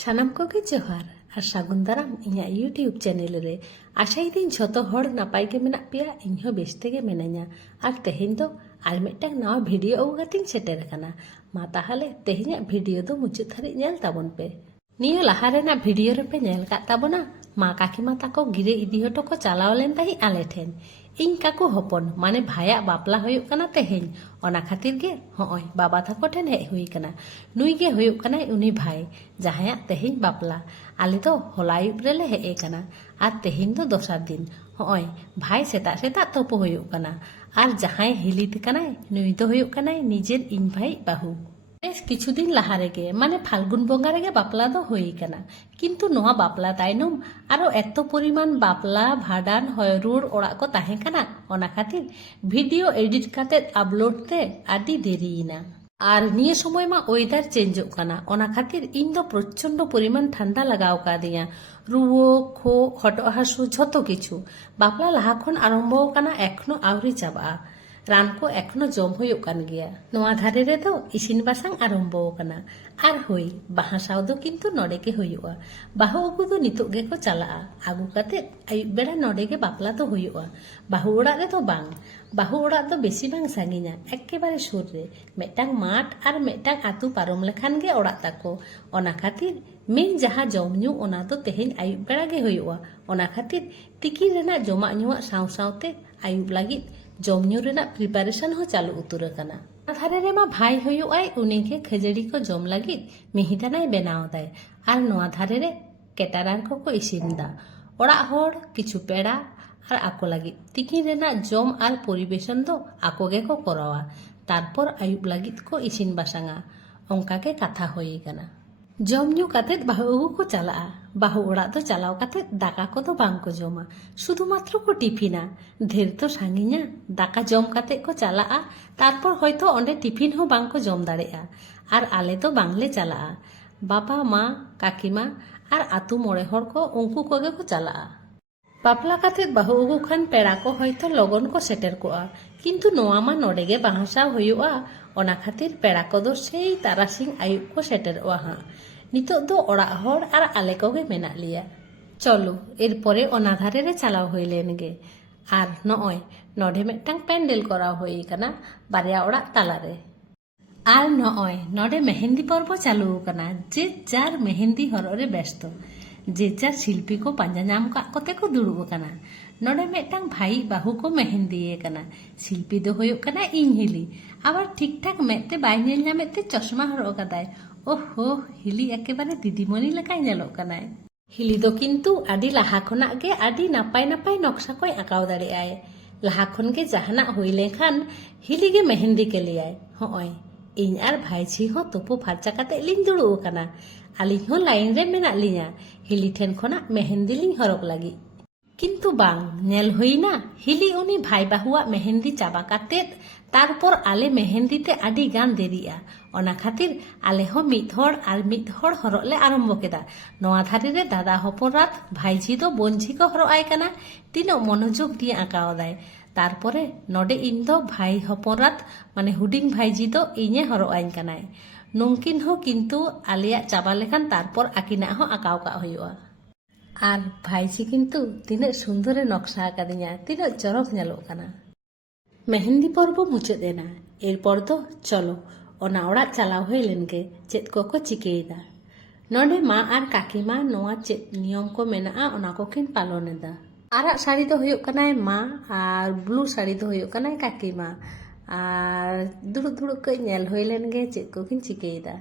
ᱥᱟᱱᱟᱢ ᱠᱚᱜᱮ ᱡᱚᱦᱟᱨ ᱟᱨ ᱥᱟᱹᱜᱩᱱ ᱫᱟᱨᱟᱢ ᱤᱧᱟᱹᱜ ᱤᱭᱩᱴᱤᱭᱩᱵ ᱪᱮᱱᱮᱞ ᱨᱮ। ᱟᱥᱟᱭᱤᱫᱟᱹᱧ ᱡᱷᱚᱛᱚ ᱦᱚᱲ ᱱᱟᱯᱟᱭ ᱜᱮ ᱢᱮᱱᱟᱜ ᱯᱮᱭᱟ, ᱤᱧᱦᱚᱸ ᱵᱮᱥ ᱛᱮᱜᱮ ᱢᱤᱱᱟᱹᱧᱟ। ᱟᱨ ᱛᱮᱦᱮᱧ ᱫᱚ ᱟᱨ ᱢᱤᱫᱴᱟᱝ ᱱᱟᱣᱟ ᱵᱷᱤᱰᱤᱭᱳ ᱟᱹᱜᱩ ᱠᱟᱛᱮᱧ ᱥᱮᱴᱮᱨ ᱟᱠᱟᱱᱟ। ᱢᱟ ᱛᱟᱦᱚᱞᱮ ᱛᱮᱦᱮᱧᱟᱜ ᱵᱷᱤᱰᱤᱭᱳ ᱫᱚ ᱢᱩᱪᱟᱹᱫ ᱫᱷᱟᱹᱨᱤᱡ ᱧᱮᱞ ᱛᱟᱵᱚᱱ ᱯᱮ। ᱱᱤᱭᱟᱹ ᱞᱟᱦᱟ ᱨᱮᱱᱟᱜ ᱵᱷᱤᱰᱤᱭᱳ ᱨᱮᱯᱮ ᱧᱮᱞ ᱟᱠᱟᱫ ᱛᱟᱵᱚᱱᱟ ᱢᱟ ᱠᱟᱠᱤᱢᱟ ᱛᱟᱠᱚ ᱜᱤᱨᱟᱹ ᱤᱫᱤ ᱦᱚᱴᱚ ᱠᱚ ᱪᱟᱞᱟᱣ ᱞᱮᱱ ᱛᱟᱦᱮᱸᱫ ᱟᱞᱮ ᱴᱷᱮᱱ। ᱤᱧ ᱠᱟᱠᱩ ᱦᱚᱯᱚᱱ ᱢᱟᱱᱮ ᱵᱷᱟᱭᱟᱜ ᱵᱟᱯᱞᱟ ᱦᱩᱭᱩᱜ ᱠᱟᱱᱟ ᱛᱮᱦᱮᱧ, ᱚᱱᱟ ᱠᱷᱟᱹᱛᱤᱨ ᱜᱮ ᱦᱚᱸᱜᱼᱚᱭ ᱵᱟᱵᱟ ᱛᱟᱠᱚ ᱴᱷᱮᱱ ᱦᱮᱡ ᱦᱩᱭ ᱟᱠᱟᱱᱟ। ᱱᱩᱭ ᱜᱮ ᱦᱩᱭᱩᱜ ᱠᱟᱱᱟᱭ ᱩᱱᱤ ᱵᱷᱟᱭ ᱡᱟᱦᱟᱸᱭᱟᱜ ᱛᱮᱦᱮᱧ ᱵᱟᱯᱞᱟ। ᱟᱞᱮ ᱫᱚ ᱦᱚᱞᱟ ᱟᱹᱭᱩᱵ ᱨᱮᱞᱮ ᱦᱮᱡ ᱟᱠᱟᱱᱟ ᱟᱨ ᱛᱮᱦᱮᱧ ᱫᱚ ᱫᱚᱥᱟᱨ ᱫᱤᱱ। ᱦᱚᱸᱜᱼᱚᱭ ᱵᱷᱟᱭ ᱥᱮᱛᱟᱜ ᱥᱮᱛᱟᱜ ᱛᱳᱯᱳ ᱦᱩᱭᱩᱜ ᱠᱟᱱᱟ। ᱟᱨ ᱡᱟᱦᱟᱸᱭ ᱦᱤᱞᱤᱛ ᱠᱟᱱᱟᱭ ᱱᱩᱭ ᱫᱚ ᱦᱩᱭᱩᱜ ᱠᱟᱱᱟᱭ ᱱᱤᱡᱮᱨ ᱤᱧ ᱵᱷᱟᱭᱤᱡ ᱵᱟᱹᱦᱩ। ᱵᱮᱥ ᱠᱤᱪᱷᱩ ᱫᱤᱱ ᱞᱟᱦᱟ ᱨᱮᱜᱮ ᱢᱟᱱᱮ ᱯᱷᱟᱞᱜᱩᱱ ᱵᱚᱸᱜᱟ ᱨᱮᱜᱮ ᱵᱟᱯᱞᱟ ᱫᱚ ᱦᱩᱭ ᱟᱠᱟᱱᱟ। ᱠᱤᱱᱛᱩ ᱱᱚᱣᱟ ᱵᱟᱯᱞᱟ ᱛᱟᱭᱱᱚᱢ ᱟᱨᱚ ᱮᱛᱚ ᱯᱚরিমাণ ᱵᱟᱯᱞᱟ ᱵᱷᱟᱸᱰᱟᱱ ᱦᱚᱭᱨᱩᱲ ᱚᱲᱟᱜ ᱠᱚ ᱛᱟᱦᱮᱸ ᱠᱟᱱᱟ, ᱚᱱᱟ ᱠᱷᱟᱹᱛᱤᱨ ᱵᱷᱤᱰᱤᱭᱳ ᱮᱰᱤᱴ ᱠᱟᱛᱮᱫ ᱟᱯᱞᱳᱰ ᱛᱮ ᱟᱹᱰᱤ ᱫᱮᱨᱤᱭᱮᱱᱟ। আর নিয়ে সময় মা ওয়েদার চেঞ্জᱚᱜ কানা, ওনা খাতির ইᱧ ᱫᱚ প্রচন্ড পরিমাণ ঠান্ডা লাগাও কাদিᱧᱟ। রুয়ো খো হটᱚᱜ হাসু ᱡᱷᱚᱛᱚ ᱠᱤᱪᱷᱩ ᱵᱟᱯᱞᱟ ᱞᱟᱦᱟ ᱠᱷᱚᱱ ᱟᱨᱟᱢᱵᱚ ᱟᱠᱟᱱᱟ, ᱮᱠᱷᱚᱱᱳ ᱟᱹᱣᱨᱤ ᱪᱟᱵᱟᱜᱼᱟ। ᱨᱟᱱ ᱠᱚ ᱮᱠᱷᱚᱱᱳ ᱡᱚᱢ ᱦᱩᱭᱩᱜ ᱠᱟᱱ ᱜᱮᱭᱟ। ᱱᱚᱣᱟ ᱫᱷᱟᱨᱮ ᱨᱮᱫᱚ ᱤᱥᱤᱱ ᱵᱟᱥᱟᱝ ᱟᱨᱟᱢᱵᱚ ᱟᱠᱟᱱᱟ। ᱟᱨ ᱦᱳᱭ ᱵᱟᱦᱟ ᱥᱟᱶ ᱫᱚ ᱠᱤᱱᱛᱩ ᱱᱚᱰᱮ ᱜᱮ ᱦᱩᱭᱩᱜᱼᱟ। ᱵᱟᱹᱦᱩ ᱟᱹᱜᱩ ᱫᱚ ᱱᱤᱛᱚᱜ ᱜᱮᱠᱚ ᱪᱟᱞᱟᱜᱼᱟ। ᱟᱹᱜᱩ ᱠᱟᱛᱮᱫ ᱟᱹᱭᱩᱵ ᱵᱮᱲᱟ ᱱᱚᱰᱮ ᱜᱮ ᱵᱟᱯᱞᱟ ᱫᱚ ᱦᱩᱭᱩᱜᱼᱟ। ᱵᱟᱹᱦᱩ ᱚᱲᱟᱜ ᱨᱮᱫᱚ ᱵᱟᱝ, ᱵᱟᱹᱦᱩ ᱚᱲᱟᱜ ᱫᱚ বেশি ᱵᱟᱝ ᱥᱟᱺᱜᱤᱧᱟ, ᱮᱠᱮᱵᱟᱨᱮ ᱥᱩᱨ ᱨᱮ ᱢᱤᱫᱴᱟᱝ ᱢᱟᱴᱷ ᱟᱨ ᱢᱤᱫᱴᱟᱝ ᱟᱹᱛᱩ ᱯᱟᱨᱚᱢ ᱞᱮᱠᱷᱟᱱ ᱜᱮ ᱚᱲᱟᱜ ᱛᱟᱠᱚ। ᱚᱱᱟ ᱠᱷᱟᱹᱛᱤᱨ ᱢᱮᱱ ᱡᱟᱦᱟᱸ ᱡᱚᱢ ᱧᱩ ᱚᱱᱟ ᱫᱚ ᱛᱮᱦᱮᱧ ᱟᱹᱭᱩᱵ ᱵᱮᱲᱟ ᱜᱮ ᱦᱩᱭᱩᱜᱼᱟ। ᱚᱱᱟ ᱠᱷᱟᱹᱛᱤᱨ ᱛᱤᱠᱤᱱ ᱨᱮᱱᱟᱜ ᱡᱚᱢᱟᱜ ᱧᱩᱣᱟᱜ ᱥᱟᱶ ᱥᱟᱶᱛᱮ ᱟᱹᱭᱩᱵ ᱞᱟᱹᱜᱤᱫ ᱡᱚᱢ ᱧᱩ ᱨᱮᱱᱟᱜ ᱯᱨᱤᱯᱟরেশন ᱦᱚᱸ ᱪᱟᱞᱩ ᱩᱛᱟᱹᱨ ᱟᱠᱟᱱᱟ। ᱚᱱᱟ ᱫᱷᱟᱨᱮ ᱨᱮᱢᱟ ᱵᱷᱟᱭ ᱦᱩᱭᱩᱜᱼᱟᱭ, ᱩᱱᱤᱜᱮ ᱠᱷᱟᱹᱡᱟᱹᱲᱤ ᱠᱚ ᱡᱚᱢ ᱞᱟᱹᱜᱤᱫ ᱢᱤহিদানাᱭ ᱵᱮᱱᱟᱣ ᱮᱫᱟᱭ। ᱟᱨ ᱱᱚᱣᱟ ᱫᱷᱟᱨᱮ ᱨᱮ কেটারার ᱠᱚᱠᱚ ᱤᱥᱤᱱ ᱮᱫᱟ। ᱚᱲᱟᱜ ᱦᱚᱲ, ᱠᱤᱪᱷᱩ ᱯᱮᱲᱟ আর ako ᱞᱟᱹᱜᱤᱫ ᱛᱤᱠᱤᱱ ᱨᱮᱱᱟᱜ ᱡᱚᱢ ᱟᱨ ᱯᱚরিবেশন ᱫᱚ ako ᱜᱮᱠᱚ ᱠᱚᱨᱟᱣᱟ। ᱛᱟᱨᱯᱚᱨ ᱟᱹᱭᱩᱵ ᱞᱟᱹᱜᱤᱫ ᱠᱚ ᱤᱥᱤᱱ ᱵᱟᱥᱟᱝᱟ। ᱚᱱᱠᱟᱜᱮ ᱠᱟᱛᱷᱟ ᱦᱩᱭ ᱟᱠᱟᱱᱟ। ᱡᱚᱢ ᱧᱩ ᱠᱟᱛᱮᱫ ᱵᱟᱹᱦᱩ ᱟᱹᱜᱩ ᱠᱚ ᱪᱟᱞᱟᱜᱼᱟ। ᱵᱟᱹᱦᱩ ᱚᱲᱟᱜ ᱫᱚ ᱪᱟᱞᱟᱣ ᱠᱟᱛᱮᱫ ᱫᱟᱠᱟ ᱠᱚᱫᱚ ᱵᱟᱝ ᱠᱚ ᱡᱚᱢᱟ, শুধু মাত্র ᱠᱚ টিফিᱱᱟ। ᱰᱷᱮᱨ ᱛᱚ ᱥᱟᱺᱜᱤᱧᱟ, ᱫᱟᱠᱟ ᱡᱚᱢ ᱠᱟᱛᱮᱫ ᱠᱚ ᱪᱟᱞᱟᱜᱼᱟ, ᱛᱟᱨᱯᱚর ᱦᱚᱭᱛᱚ ᱚᱸᱰᱮ টিফিন ᱦᱚᱸ ᱵᱟᱝ ᱠᱚ ᱡᱚᱢ ᱫᱟᱲᱮᱭᱟᱜᱼᱟ। ᱟᱨ ᱟᱞᱮ ᱫᱚ ᱵᱟᱝᱞᱮ ᱪᱟᱞᱟᱜᱼᱟ। ᱵᱟᱵᱟ ᱢᱟ কাকিমা আর আতু মᱬᱮ ᱦᱚᱲ ᱠᱚ ᱩᱱᱠᱩ ᱠᱚᱜᱮ ᱠᱚ ᱪᱟᱞᱟᱜᱼᱟ। ᱵᱟᱯᱞᱟ ᱠᱟᱛᱮᱫ ᱵᱟᱹᱦᱩ ᱟᱹᱜᱩ ᱠᱷᱟᱱ ᱯᱮᱲᱟ ᱠᱚ ᱦᱚᱭᱛᱚ ᱞᱚᱜᱚᱱ ᱠᱚ ᱥᱮᱴᱮᱨ ᱠᱚᱜᱼᱟ, ᱠᱤᱱᱛᱩ ᱱᱚᱣᱟ ᱢᱟ ᱱᱚᱰᱮ ᱜᱮ ᱵᱟᱦᱟᱥᱟᱣ ᱦᱩᱭᱩᱜᱼᱟ। ᱚᱱᱟ ᱠᱷᱟᱹᱛᱤᱨ ᱯᱮᱲᱟ ᱠᱚᱫᱚ ᱥᱮᱭ ᱛᱟᱨᱟᱥᱤᱧ ᱟᱹᱭᱩᱵ ᱠᱚ ᱥᱮᱴᱮᱨᱚᱜᱼᱟ ᱦᱟᱸᱜ। ᱱᱤᱛᱚᱜ ᱫᱚ ᱚᱲᱟᱜ ᱦᱚᱲ ᱟᱨ ᱟᱞᱮ ᱠᱚᱜᱮ ᱢᱮᱱᱟᱜ ᱞᱮᱭᱟ। চলো এরপরে ᱚᱱᱟ ᱫᱷᱟᱨᱮ ᱨᱮ চালাও হই লেন গে। আর নয় নডে মিদটাং প্যান্ডেল করা হই কানা বারিয়া ওড়াগ তালারে। আর নয় নডে মেহেন্দি পর্ব চালু কানা, যে যার মেহেন্দি হরᱚᱜ রে ব্যস্ত। যে যার শিল্পী को পাঞ্জা ᱧᱟᱢ ᱠᱟᱜ ᱠᱚᱛᱮ ᱠᱚ ᱫᱩᱲᱩᱵ ᱟᱠᱟᱱᱟ। ᱱᱚᱰᱮ ᱢᱤᱫᱴᱟᱝ ᱵᱷᱟᱭ ᱵᱟᱹᱦᱩ ᱠᱚ ᱢᱮহেন্দিᱭᱮ ᱠᱟᱱᱟ। শিল্পী ᱫᱚ ᱦᱩᱭᱩᱜ ᱠᱟᱱᱟ ᱤᱧ ᱦᱤᱞᱤ। ᱟᱵᱟᱨ ᱴᱷᱤᱠ ᱴᱷᱟᱠ ᱢᱮᱫ ᱛᱮ ᱵᱟᱭ ᱧᱮᱞ ᱧᱟᱢᱮᱫ ᱛᱮ চশমা হরᱚᱜ ᱟᱠᱟᱫᱟᱭ। ওহো, হিলি একেবারে দিদিমণি লেকাই ᱧᱮᱞᱚᱜ ᱠᱟᱱᱟᱭ। হিলি ᱫᱚ ᱠᱤᱱᱛᱩ ᱟᱹᱰᱤ ᱞᱟᱦᱟ ᱠᱷᱚᱱᱟᱜ ᱜᱮ ᱟᱹᱰᱤ ᱱᱟᱯᱟᱭ ᱱᱟᱯᱟᱭ ᱱᱚᱠᱥᱟ ᱠᱚᱭ ᱟᱸᱠᱟᱣ ᱫᱟᱲᱮᱭᱟᱜᱼᱟᱭ। ᱞᱟᱦᱟ ᱠᱷᱚᱱ ᱜᱮ ᱡᱟᱦᱟᱱᱟᱜ ᱦᱩᱭ ᱞᱮᱱᱠᱷᱟᱱ ᱦᱤᱞᱤ ᱜᱮ ᱢᱮহেন্দি ᱠᱮᱞᱮᱭᱟᱭ। ᱦᱚᱸᱜᱼᱚᱭ ᱤᱧ ᱟᱨ ᱵᱷᱟᱭঝি ᱦᱚᱸ ᱛᱩᱯᱩ ᱯᱷᱟᱨᱪᱟ ᱠᱟᱛᱮᱫ ᱞᱤᱧ ᱫᱩᱲᱩᱵ ᱟᱠᱟᱱᱟ। ᱟᱹᱞᱤᱧ ᱦᱚᱸ ᱞᱟᱭᱤᱱ ᱨᱮ ᱢᱮᱱᱟᱜ ᱞᱤᱧᱟ হিলি ᱴᱷᱮᱱ ᱠᱷᱚᱱᱟᱜ মেহেন্দি ᱞᱤᱧ হরᱚᱜ ᱞᱟᱹᱜᱤᱫ। কিন্তু বাং ᱧᱮᱞ ᱦᱩᱭᱱᱟ হিলি উনি ভাই বাহুয়াᱜ মেহেন্দি চাবা কাতেদ তারপর আলে মেহেন্দিতে আᱹᱰᱤ গান দেরিᱜᱼᱟ। ᱚᱱᱟ ᱠᱷᱟᱹᱛᱤᱨ ᱟᱞᱮ ᱦᱚᱸ ᱢᱤᱫ ᱦᱚᱲ ᱟᱨ ᱢᱤᱫ ᱦᱚᱲ ᱦᱚᱨᱚᱜ ᱞᱮ ᱟᱨᱟᱢᱵᱚ ᱠᱮᱫᱟ। ᱱᱚᱣᱟ ᱫᱷᱟᱨᱮ ᱨᱮ ᱫᱟᱫᱟ ᱦᱚᱯᱚᱱᱨᱟᱛ ᱵᱷᱟᱭঝি ᱫᱚ ᱵᱚᱧঝি ᱠᱚ ᱦᱚᱨᱚᱜ ᱟᱭ ᱠᱟᱱᱟ। ᱛᱤᱱᱟᱹᱜ ᱢᱚনোযোগ দিয়ে আঁকাও ᱫᱟᱭ। তারপরে নডে ᱤᱧ ᱫᱚ ভাই হপনরাত মানে হুডিং ভাইঝি ᱫᱚ ᱤᱧᱮ ᱦᱚᱨᱚᱜ ᱟᱹᱧ ᱠᱟᱱᱟᱭ। ᱱᱩᱝᱠᱤᱱ ᱦᱚᱸ ᱠᱤᱱᱛᱩ ᱟᱞᱮᱭᱟᱜ ᱪᱟᱵᱟ ᱞᱮᱠᱷᱟᱱ ᱛᱟᱨᱯᱚর ᱟᱹᱠᱤᱱᱟᱜ ᱦᱚᱸ আঁকাও ᱠᱟᱜ ᱦᱩᱭᱩᱜᱼᱟ। আর ভাইঝি কিন্তু তিনাᱹᱜ সুন্দরে নকশা আকাদিᱧᱟ, তিনাᱹᱜ চরক ᱧᱮᱞᱚᱜ ᱠᱟᱱᱟ। মেহেন্দি পর্ব মুচাᱹᱫ ᱮᱱᱟ। এরপর ᱫᱚ চলো ᱚᱱᱟ ᱚᱲᱟᱜ ᱪᱟᱞᱟᱣ ᱦᱩᱭ ᱞᱮᱱᱜᱮ ᱪᱮᱫ ᱠᱚᱠᱚ ᱪᱤᱠᱟᱹᱭᱮᱫᱟ। ᱱᱚᱰᱮ ᱢᱟ ᱟᱨ কাকিমা ᱱᱚᱣᱟ ᱪᱮᱫ ᱱᱤᱭᱚᱢ ᱠᱚ ᱢᱮᱱᱟᱜᱼᱟ ᱚᱱᱟ ᱠᱚᱠᱤᱱ ᱯᱟᱞᱚᱱ ᱮᱫᱟ। আরাগ শাড়ি ᱫᱚ ᱦᱩᱭᱩᱜ ᱠᱟᱱᱟᱭ ᱢᱟ আর ব্লু শাড়ি ᱫᱚ ᱦᱩᱭᱩᱜ ᱠᱟᱱᱟᱭ কাকিমা। আর ᱫᱩᱲᱩᱵ ᱫᱩᱲᱩᱵ ᱠᱟᱹᱡ ᱧᱮᱞ ᱦᱩᱭ ᱞᱮᱱᱜᱮ ᱪᱮᱫ ᱠᱚᱠᱤᱱ ᱪᱤᱠᱟᱹᱭᱮᱫᱟ।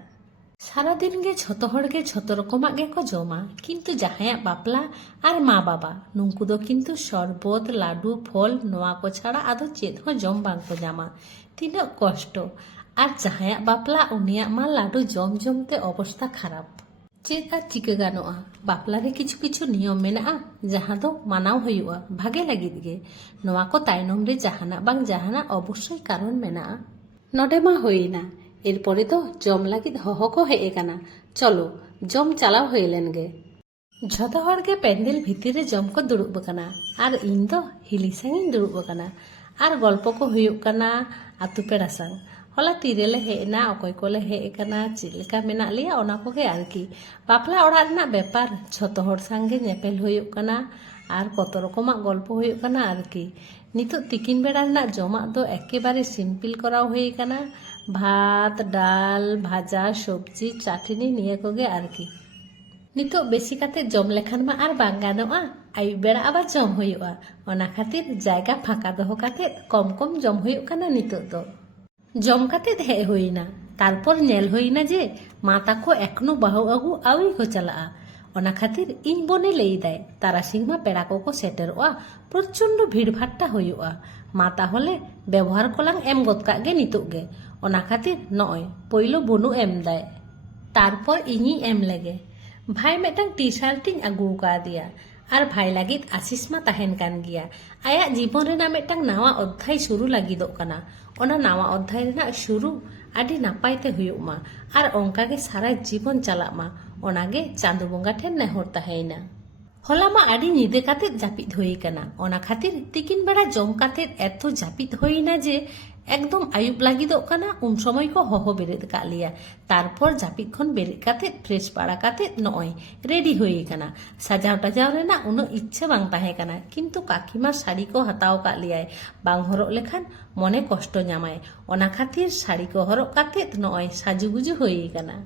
সারাদিন গে ঝᱚᱛᱚ ᱦᱚᱲ ᱜᱮ ঝᱚᱛᱚ রকমাᱜ ᱜᱮᱠᱚ ᱡᱚᱢᱟ, কিন্তু জাহায়াᱜ বাপলা আর মা বাবা নুᱝᱠᱩ ᱫᱚ কিন্তু শরবত লাডু ফল ᱱᱚᱣᱟ ᱠᱚ ছাড়া ᱟᱫᱚ ᱪᱮᱫ ᱦᱚᱸ ᱡᱚᱢ ᱵᱟᱝ ᱠᱚ ᱧᱟᱢᱟ। ᱛᱤᱱᱟᱹᱜ কষ্ট। আর জাহায়াᱜ বাপলা উনিᱭᱟᱜ ᱢᱟ লাডু ᱡᱚᱢ ᱡᱚᱢᱛᱮ ᱚᱵᱚᱥᱛᱟ খারাপ। ᱪᱮᱫ ᱟᱨ ᱪᱤᱠᱟᱹ ᱜᱟᱱᱚᱜᱼᱟ, ᱵᱟᱯᱞᱟ ᱨᱮ ᱠᱤᱪᱷᱩ ᱠᱤᱪᱷᱩ ᱱᱤᱭᱚᱢ ᱢᱮᱱᱟᱜᱼᱟ ᱡᱟᱦᱟᱸ ᱫᱚ ᱢᱟᱱᱟᱣ ᱦᱩᱭᱩᱜᱼᱟ ᱵᱷᱟᱜᱮ ᱞᱟᱹᱜᱤᱫ ᱜᱮ। ᱱᱚᱣᱟ ᱠᱚ ᱛᱟᱭᱱᱚᱢ ᱨᱮ ᱡᱟᱦᱟᱱᱟᱜ ᱵᱟᱝ ᱡᱟᱦᱟᱱᱟᱜ ᱚᱵᱚᱥᱥᱳᱭ ᱠᱟᱨᱚᱱ ᱢᱮᱱᱟᱜᱼᱟ। ᱱᱚᱰᱮ ᱢᱟ ᱦᱩᱭᱱᱟ, এরপরে তো জম ᱞᱟᱹᱜᱤᱫ ᱦᱚᱦᱚ ᱠᱚ ᱦᱮᱡ ᱟᱠᱟᱱᱟ। চলো জম চালাও হয়ে লেনগে। ঝᱚᱛᱚ ᱦᱚᱲ ᱜᱮ প্যান্ডেল ভিতর রে জম ᱠᱚ ᱫᱩᱲᱩᱵ ᱟᱠᱟᱱᱟ ᱟᱨ ᱤᱧ ᱫᱚ হিলি ᱥᱟᱝᱤᱧ ᱫᱩᱲᱩᱵ ᱟᱠᱟᱱᱟ। ᱟᱨ গল্প ᱠᱚ ᱦᱩᱭᱩᱜ ᱠᱟᱱᱟ ᱟᱛᱩ ᱯᱮᱲᱟ ᱥᱟᱝ। ᱦᱚᱞᱟ ᱛᱤᱨᱮᱞᱮ ᱦᱮᱡ ᱮᱱᱟ, ᱚᱠᱚᱭ ᱠᱚᱞᱮ ᱦᱮᱡ ᱟᱠᱟᱱᱟ, ᱪᱮᱫ ᱞᱮᱠᱟ ᱢᱮᱱᱟᱜ ᱞᱮᱭᱟ ᱚᱱᱟ ᱠᱚᱜᱮ ᱟᱨᱠᱤ ᱵᱟᱯᱞᱟ ᱚᱲᱟᱜ ᱨᱮᱱᱟᱜ ᱵᱮᱯᱟᱨ ᱡᱷᱚᱛᱚ ᱦᱚᱲ ᱥᱟᱝᱜᱮ ᱧᱮᱯᱮᱞ ᱦᱩᱭᱩᱜ ᱠᱟᱱᱟ ᱟᱨ কত রকমাᱜ গল্প হুᱭᱩᱜ ᱠᱟᱱᱟ ᱟᱨᱠᱤ। নিতোᱜ তিকিন বেড়া ᱨᱮᱱᱟᱜ ᱡᱚᱢᱟᱜ ᱫᱚ একেবারে সিম্পল করাও হয়ে কানা ভাত ডাল ভাজা সবজি চাটনি নিয়ে কোগে আরকি। নিতোᱜ বেশি কাতে জম লেখান মা আর বাং গানোগᱼᱟ, আয়ুব বেড়া আবার জম হুᱭᱩᱜᱼᱟ। ᱚᱱᱟ ᱠᱷᱟᱹᱛᱤᱨ জায়গা ফাঁকা দহᱚ কাতে কম কম জম হুᱭᱩᱜ কানা নিতোᱜ ᱫᱚ। জম কাতে হেᱡ ᱦᱩᱭᱱᱟ, তারপর ᱧᱮᱞ ᱦᱩᱭᱱᱟ ᱡᱮ মা তাকো এখনো বাহু আগু আউরি কো চালাᱜᱼᱟ। ᱚᱱᱟ ᱠᱷᱟᱹᱛᱤᱨ ᱤᱧ ᱵᱚᱱᱮ ᱞᱟᱹᱭᱫᱟᱭ ᱛᱟᱨᱟᱥᱤᱧ ᱢᱟ ᱯᱮᱲᱟ ᱠᱚᱠᱚ ᱥᱮᱴᱮᱨᱚᱜᱼᱟ, ᱯᱨᱚᱪᱚᱱᱰᱚ ᱵᱷᱤᱲ-ᱵᱷᱟᱴ্ᱴᱟ ᱦᱩᱭᱩᱜᱼᱟ। ᱢᱟ ᱛᱟᱦᱚᱞᱮ ᱵᱮᱵᱚᱦᱟᱨ ᱠᱚᱞᱟᱝ ᱮᱢ ᱜᱚᱫ ᱠᱟᱜ ᱜᱮ ᱱᱤᱛᱚᱜ ᱜᱮ। ᱚᱱᱟ ᱠᱷᱟᱹᱛᱤᱨ ᱱᱚᱜᱼᱚᱭ ᱯᱳᱭᱞᱳ ᱵᱚᱱᱩ ᱮᱢᱫᱟᱭ, ᱛᱟᱨᱯᱚᱨ ᱤᱧᱤᱧ ᱮᱢ ᱞᱮᱜᱮ। ᱵᱷᱟᱭ ᱢᱤᱫᱴᱟᱝ ᱴᱤ ᱥᱟᱨᱴᱤᱧ ᱟᱹᱜᱩ ᱠᱟᱣᱫᱮᱭᱟ ᱟᱨ ᱵᱷᱟᱭ ᱞᱟᱹᱜᱤᱫ ᱟᱥᱤᱥ ᱢᱟ ᱛᱟᱦᱮᱱ ᱠᱟᱱ ᱜᱮᱭᱟ। ᱟᱭᱟᱜ ᱡᱤᱵᱚᱱ ᱨᱮᱱᱟᱜ ᱢᱤᱫᱴᱟᱝ ᱱᱟᱣᱟ অধ্যায় শুরু ᱞᱟᱹᱜᱤᱫᱚᱜ ᱠᱟᱱᱟ। ᱚᱱᱟ ᱱᱟᱣᱟ অধ্যায় ᱨᱮᱱᱟᱜ শুরু ᱟᱹᱰᱤ ᱱᱟᱯᱟᱭ ᱛᱮ ᱦᱩᱭᱩᱜ ᱢᱟ ᱟᱨ ᱚᱱᱠᱟᱜᱮ ᱥᱟᱨᱟ ᱡᱤᱵᱚᱱ ᱪᱟᱞᱟᱜ ᱢᱟ, ᱚᱱᱟᱜᱮ ᱪᱟᱸᱫᱳ ᱵᱚᱸᱜᱟ ᱴᱷᱮᱱ ᱱᱮᱦᱚᱨ ᱛᱟᱦᱮᱭᱮᱱᱟ। হলা মা আডি নিদে কাতে জাপিত হয়ে কানা, ওনা খাতির তিকিন বেড়া জম কাতে এত জাপিত হই না যে একদম আয়ুব লাগিদোগ কানা। উন সময় কো হহ বেরেদ কাগ লিয়া, তারপর জাপিত খন বেরেদ কাতে ফ্রেশ পাড়া কাতে নয় রেডি হয়ে কানা। সাজাও টাজাও রেনা উনো ইচ্ছে বাং তাহে কানা, কিন্তু কাকিমা শাড়ি কো হাতাও কাগ লিয়ায়, বাং হরক লেখান মনে কষ্ট ñামায়। ওনা খাতির শাড়ি কো হরক কাতে নয় সাজুগুজু হয়ে কানা।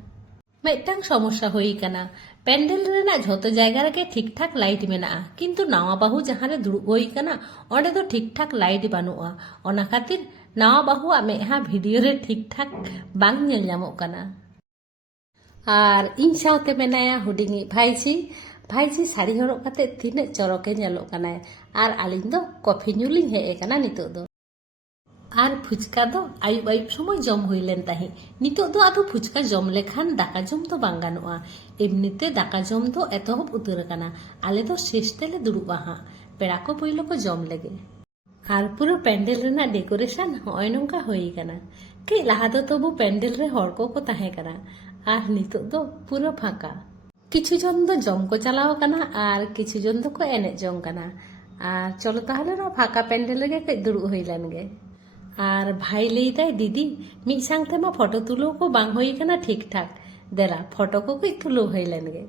মিদটাং সমস্যা হই কানা, প্যান্ডেল রেনাᱜ ঝᱚᱛᱚ জায়গা ᱨᱮᱜᱮ ᱴᱷᱤᱠ ᱴᱷᱟᱠ ᱞᱟইᱴ ᱢᱮᱱᱟᱜᱼᱟ, ᱠᱤᱱᱛᱩ ᱱᱟᱣᱟ ᱵᱟᱹᱦᱩ ᱡᱟᱦᱟᱸ ᱨᱮ ᱫᱩᱲᱩᱵ ᱦᱩᱭ ᱠᱟᱱᱟ ᱚᱸᱰᱮ ᱫᱚ ᱴᱷᱤᱠ ᱴᱷᱟᱠ ᱞᱟইᱴ ᱵᱟᱹᱱᱩᱜᱼᱟ। ᱚᱱᱟ ᱠᱷᱟᱹᱛᱤᱨ ᱱᱟᱣᱟ ᱵᱟᱹᱦᱩᱣᱟᱜ ᱢᱮᱫᱦᱟ ᱵᱷᱤᱰᱤᱭᱳ ᱨᱮ ᱴᱷᱤᱠ ᱴᱷᱟᱠ ᱵᱟᱝ ᱧᱮᱞ ᱧᱟᱢᱚᱜ ᱠᱟᱱᱟ। আর ইᱧ সাথে মেনায়া হুডিঙᱤᱡ ভাইঝি। ভাইঝি শাড়ি হরক কাতে তিনাᱹᱜ চরকে ᱧᱮᱞᱚᱜ ᱠᱟᱱᱟᱭ আর আলিᱧ ᱫᱚ কফি ᱧᱩ ᱞᱤᱧ ᱦᱮᱡ ᱟᱠᱟᱱᱟ ᱱᱤᱛᱚᱜ ᱫᱚ। আর ফুচকা ᱫᱚ ᱟᱭᱩᱵ ᱟᱭᱩᱵ সময় জম ᱦᱩᱭ ᱞᱮᱱ ᱛᱟᱦᱮᱸ। নিতোᱜ ᱫᱚ ᱟᱫᱚ ফুচকা জম লেখান দাকা জম ᱫᱚ ᱵᱟᱝ ᱜᱟᱱᱚᱜᱼᱟ, এমনিতে দাকা জম ᱫᱚ এতহব উতᱟᱹর ᱟᱠᱟᱱᱟ। ᱟᱞᱮ ᱫᱚ শেষ ᱛᱮᱞᱮ ᱫᱩᱲᱩᱵᱼᱟ ᱦᱟᱸᱜ, ᱯᱮᱲᱟ ᱠᱚ ᱯᱳᱭᱞᱳ ᱠᱚ ᱡᱚᱢ ᱞᱮᱜᱮ। আর পুরো প্যান্ডেল রেনাᱜ ডেকোরেশন হᱚᱜᱼᱚᱭ ᱱᱚᱝᱠᱟ ᱦᱩᱭ ᱟᱠᱟᱱᱟ। ᱠᱟᱹᱡ ᱞᱟᱦᱟ ᱫᱚ ᱛᱚᱵᱩ প্যান্ডেল ᱨᱮ ᱦᱚᱲ ᱠᱚᱠᱚ ᱛᱟᱦᱮᱸ ᱠᱟᱱᱟ আর নিতোᱜ ᱫᱚ পুরো ফাঁকা। কিছু জন ᱫᱚ ᱡᱚᱢ ᱠᱚ ᱪᱟᱞᱟᱣ ᱠᱟᱱᱟ ᱟᱨ কিছু জন ᱫᱚᱠᱚ ᱮᱱᱮᱡ ᱡᱚᱝ ᱠᱟᱱᱟ। আর চলো তাহলে না ফাঁকা প্যান্ডেল ᱨᱮᱜᱮ ᱠᱟᱹᱡ ᱫᱩᱲᱩᱵ ᱦᱩᱭ ᱞᱮᱱ ᱜᱮ। আর ভাই ᱞᱟᱹᱭᱫᱟᱭ ᱫᱤᱫᱤ ᱢᱤᱫ ᱥᱟᱝ ᱛᱮᱢᱟ ᱯᱷᱳᱴᱳ ᱛᱩᱞᱟᱹᱣ ᱠᱚ ᱵᱟᱝ ᱦᱩᱭ ᱠᱟᱱᱟ ᱴᱷᱤᱠ ᱴᱷᱟᱠ, ᱫᱮᱞᱟ ᱯᱷᱳᱴᱳ ᱠᱚ ᱠᱟᱹᱡ ᱛᱩᱞᱟᱹᱣ ᱦᱩᱭ ᱞᱮᱱ ᱜᱮ।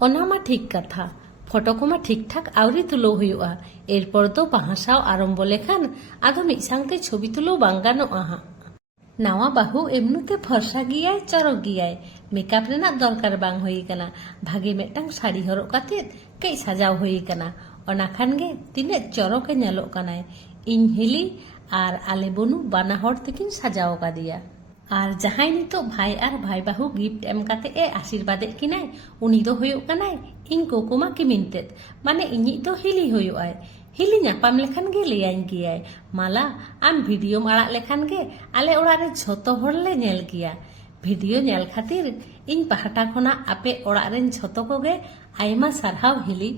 ᱚᱱᱟ ᱢᱟ ᱴᱷᱤᱠ ᱠᱟᱛᱷᱟ, ᱯᱷᱳᱴᱳ ᱠᱚᱢᱟ ᱴᱷᱤᱠ ᱴᱷᱟᱠ ᱟᱹᱣᱨᱤ ᱛᱩᱞᱟᱹᱣ ᱦᱩᱭᱩᱜᱼᱟ। ᱮᱨᱯᱚর ᱫᱚ ᱵᱟᱦᱟ ᱥᱟᱶ ᱟᱨᱚᱢᱵᱚ ᱞᱮᱠᱷᱟᱱ ᱟᱫᱚ ᱢᱤᱫ ᱥᱟᱝᱛᱮ ছবি তুলেও বাং গানোগᱼᱟ হাᱸᱜ। নাওয়া বাহু এমনিতে ফর্সা গিয়ায়, চরক গিয়ায়, মেকআপ রেনাᱜ দরকার বাং হুই কানা। ভাগে মিদটাং শাড়ি হরক কাতে ᱠᱟᱹᱡ সাজাও হুই কানা, ᱚᱱᱟ ᱠᱷᱟᱱ ᱜᱮ ᱛᱤᱱᱟᱹᱜ ᱪᱚᱨᱚᱠᱮ ᱧᱮᱞᱚᱜ ᱠᱟᱱᱟᱭ। ᱤᱧ ᱦᱤᱞᱤ আর আলে বনু বানা হড় তেকিন সাজাও কাদিয়া। আর যাহাই নিতোগ ভাই আর ভাই বাহু গিফট এম কাতে এ আশীর্বাদেদ কিনাই উনি দো হুᱭᱩᱜ ᱠᱟᱱᱟᱭ ᱤᱧ ᱠᱳᱠᱳᱢᱟ ᱠᱤᱢᱤᱱᱛᱮᱫ, ᱢᱟᱱᱮ ᱤᱧᱤᱡ ᱫᱚ ᱦᱤᱞᱤ ᱦᱩᱭᱩᱜᱼᱟᱭ। ᱦᱤᱞᱤ ᱧᱟᱯᱟᱢ ᱞᱮᱠᱷᱟᱱ ᱜᱮ ᱞᱟᱹᱭᱟᱹᱧ ᱜᱮᱭᱟᱭ, মালা আম ভিডিওম আড়াᱜ লেᱠᱷᱟᱱ ᱜᱮ ᱟᱞᱮ ᱚᱲᱟᱜ ᱨᱮ ᱡᱷᱚᱛᱚ ᱦᱚᱲ ᱞᱮ ᱧᱮᱞ ᱜᱮᱭᱟ। ভিডিও ᱧᱮᱞ ᱠᱷᱟᱹᱛᱤᱨ ᱤᱧ ᱯᱟᱦᱴᱟ ᱠᱷᱚᱱᱟᱜ ᱟᱯᱮ ᱚᱲᱟᱜ ᱨᱮᱱ ᱡᱷᱚᱛᱚ ᱠᱚᱜᱮ ᱟᱭᱢᱟ ᱥᱟᱨᱦᱟᱣ ᱦᱤᱞᱤ।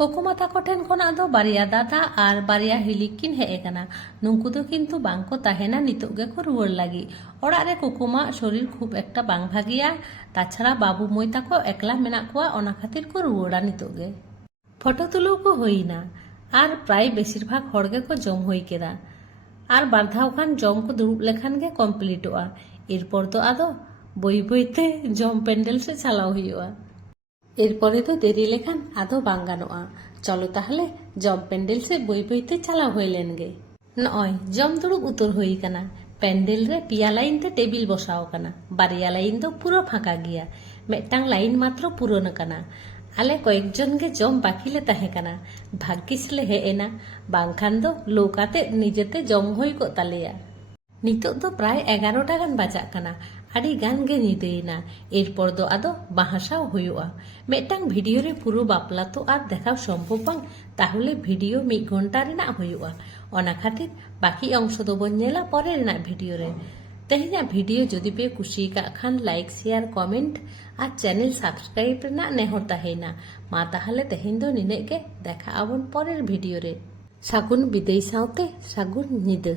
কোকোমা তাকো ᱴᱷᱮᱱ ᱠᱷᱚᱱᱟᱜ ᱫᱚ ᱵᱟᱨᱭᱟ ᱫᱟᱫᱟ ᱟᱨ ᱵᱟᱨᱭᱟ ᱦᱤᱞᱤ ᱠᱤᱱ ᱦᱮᱡ ᱟᱠᱟᱱᱟ। ᱱᱩᱝᱠᱩ ᱫᱚ ᱠᱤᱱᱛᱩ ᱵᱟᱝ ᱠᱚ ᱛᱟᱦᱮᱱᱟ, ᱱᱤᱛᱚᱜ ᱜᱮᱠᱚ ᱨᱩᱣᱟᱹᱲ ᱞᱟᱹᱜᱤᱫ। ᱚᱲᱟᱜ ᱨᱮ কোকোমা শরীর খুব একটা বাং ভাগিয়া, তাছাড়া বাবু মই তাকো একলা মেনাᱜ ᱠᱚᱣᱟ, ᱚᱱᱟ ᱠᱷᱟᱹᱛᱤᱨ ᱠᱚ ᱨᱩᱣᱟᱹᱲᱟ ᱱᱤᱛᱚᱜ ᱜᱮ। ফটো তুলেও ᱠᱚ ᱦᱩᱭᱱᱟ আর প্রায় বেশির ভাগ হড় গᱮᱠᱚ ᱡᱚᱢ ᱦᱩᱭ ᱠᱮᱫᱟ। আর বার ধাও খান জম ᱠᱚ ᱫᱩᱲᱩᱵ ᱞᱮᱠᱷᱟᱱ ᱜᱮ কমপ্লিটᱚᱜᱼᱟ। এরপর তো আদো বই বইতে জম প্যান্ডেল সে চালাও হুᱭᱩᱜᱼᱟ। এরপরে তো দেরি লেখান আদো বাং গানোগᱼᱟ। চলো তাহলে জম প্যান্ডেল সে বই বইতে চালাও হই লেন গে। নয় জম দুড়ুব উতর হই কানা। প্যান্ডেল রে পিয়া লাইন তে টেবিল বসাও কানা, বারিয়া লাইন ᱫᱚ পুরো ফাঁকা গিয়া, মিদটাং লাইন মাত্র পূরণ কানা। আলে কয়েকজন গে জম বাকি লে তাহে কানা, ভাগ্যিস লে হেᱡ এনা, বাংখান ᱫᱚ লো কাতে নিজেতে জম হই ᱠᱚᱜ ᱛᱟᱞᱮᱭᱟ। নিতোগ ᱫᱚ প্রায় 11টা গান বাজাᱜ কানা, আডি গান গে নিদেইনা। এরপর ᱫᱚ ᱟᱫᱚ বাহাসাও হুᱭᱩᱜᱼᱟ। মিদটাং ভিডিও রে পুরো বাপলা তো আর দেখাও সম্ভব বাং, তাহলে ভিডিও 1 ঘন্টা রেনাᱜ হুᱭᱩᱜᱼᱟ। ᱚᱱᱟ ᱠᱷᱟᱹᱛᱤᱨ বাকি অংশ ᱫᱚᱵᱚᱱ ᱧᱮᱞᱟ ᱯᱚᱨᱮ ᱨᱮᱱᱟᱜ ভিডিও রে। তেহেᱧᱟᱜ ভিডিও যদি পে কুসি কাগ খান লাইক শেয়ার কমেন্ট আর চ্যানেল সাবস্ক্রাইব রেনাᱜ নেহর তাহেনা। মা তাহলে তেহেᱧ ᱫᱚ ᱱᱤᱱᱟᱹᱜ ᱜᱮ, দেখা আবন পরের ভিডিও রে। সাগুন বিদায় সাউতে সাগুন নিদᱟᱹ।